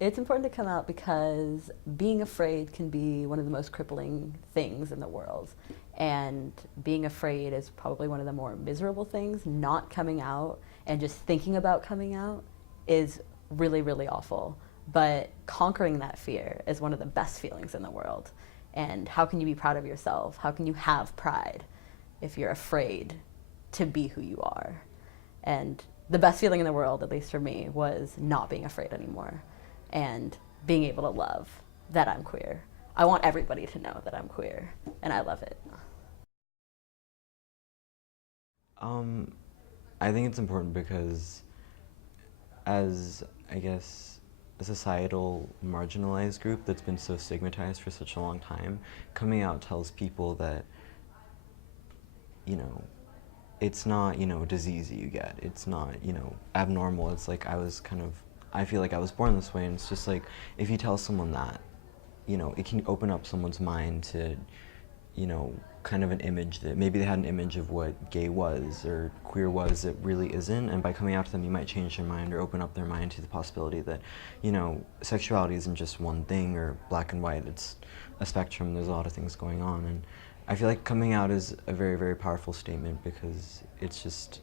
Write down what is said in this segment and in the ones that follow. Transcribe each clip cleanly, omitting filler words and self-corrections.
It's important to come out because being afraid can be one of the most crippling things in the world. And being afraid is probably one of the more miserable things. Not coming out and just thinking about coming out is really, really awful. But conquering that fear is one of the best feelings in the world. And how can you be proud of yourself? How can you have pride if you're afraid to be who you are? And the best feeling in the world, at least for me, was not being afraid anymore and being able to love that I'm queer. I want everybody to know that I'm queer, and I love it. Um, I think it's important because as, I guess, a societal marginalized group that's been so stigmatized for such a long time, coming out tells people that, you know, it's not, a disease that you get. It's not, abnormal. It's like I feel like I was born this way, and it's just like, if you tell someone that, it can open up someone's mind to, you know, kind of an image that maybe they had an image of what gay was or queer was that really isn't, and by coming out to them you might change their mind or open up their mind to the possibility that, sexuality isn't just one thing or black and white, it's a spectrum, there's a lot of things going on, and I feel like coming out is a very, very powerful statement because it's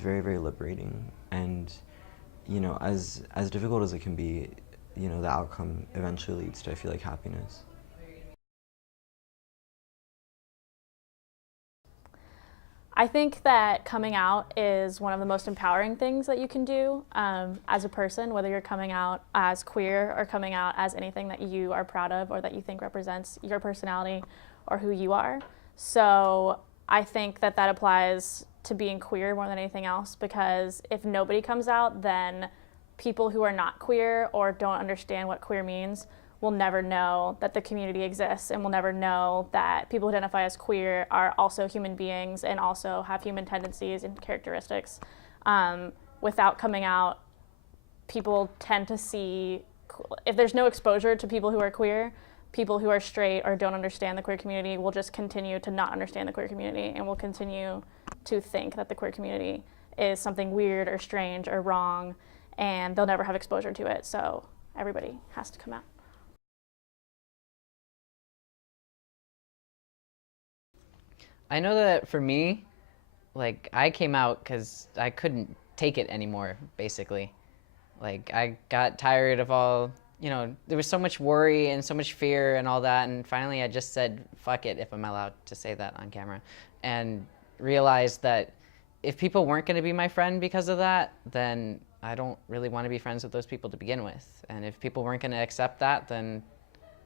very, very liberating, and, as difficult as it can be, the outcome eventually leads to, I feel like, happiness. I think that coming out is one of the most empowering things that you can do as a person, whether you're coming out as queer or coming out as anything that you are proud of or that you think represents your personality or who you are. So I think that that applies to being queer more than anything else, because if nobody comes out, then people who are not queer or don't understand what queer means will never know that the community exists, and will never know that people who identify as queer are also human beings and also have human tendencies and characteristics. Without coming out, people tend to see, if there's no exposure to people who are queer, people who are straight or don't understand the queer community will just continue to not understand the queer community and will continue to think that the queer community is something weird or strange or wrong, and they'll never have exposure to it. So everybody has to come out. I know that for me, like I came out because I couldn't take it anymore, basically. Like I got tired of all, there was so much worry and so much fear and all that, and finally I just said, fuck it, if I'm allowed to say that on camera, and realized that if people weren't going to be my friend because of that, then I don't really want to be friends with those people to begin with. And if people weren't going to accept that, then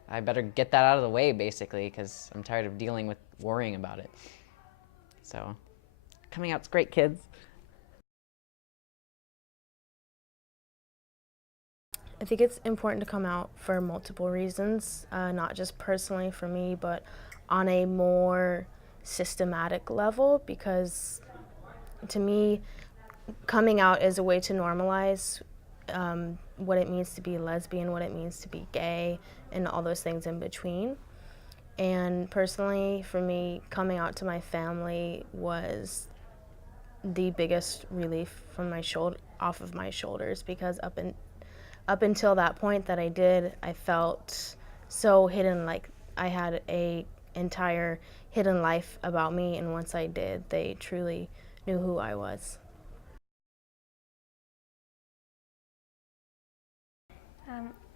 I better get that out of the way, basically, because I'm tired of dealing with worrying about it. So, coming out's great, kids. I think it's important to come out for multiple reasons, not just personally for me, but on a more systematic level, because to me, coming out is a way to normalize what it means to be lesbian, what it means to be gay, and all those things in between. And personally, for me, coming out to my family was the biggest relief from off of my shoulders, because up until that point that I did, I felt so hidden, like I had a entire hidden life about me, and once I did, they truly knew who I was.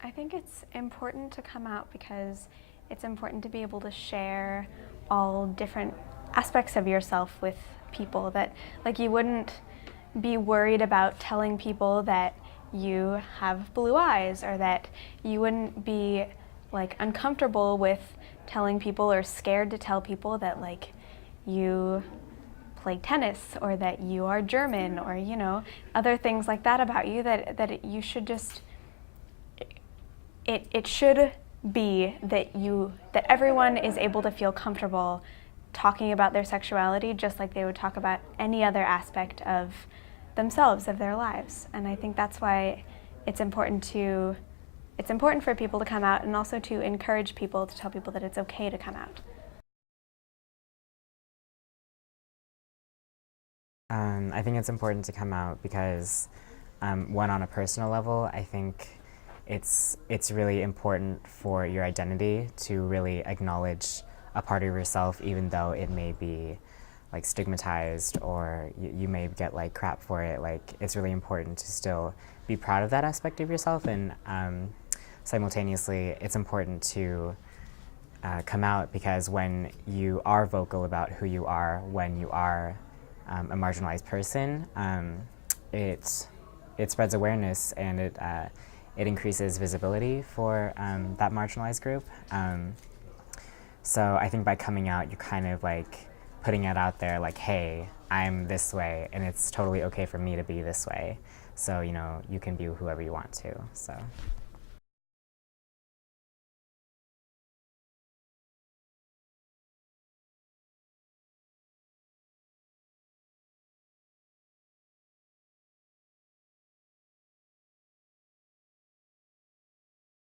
I think it's important to come out because it's important to be able to share all different aspects of yourself with people, that like you wouldn't be worried about telling people that you have blue eyes, or that you wouldn't be like uncomfortable with telling people or scared to tell people that like you play tennis or that you are German, or other things like that about you, that you should just it should be that everyone is able to feel comfortable talking about their sexuality just like they would talk about any other aspect of themselves, of their lives. And I think that's why it's important for people to come out, and also to encourage people to tell people that it's okay to come out. I think it's important to come out because, one, on a personal level, I think it's really important for your identity to really acknowledge a part of yourself, even though it may be like stigmatized or you may get like crap for it. Like, it's really important to still be proud of that aspect of yourself, and simultaneously it's important to come out, because when you are vocal about who you are, when you are a marginalized person, it spreads awareness, and it increases visibility for that marginalized group. So I think by coming out, you're kind of like putting it out there, like, hey, I'm this way, and it's totally okay for me to be this way. So, you know, you can be whoever you want to. So.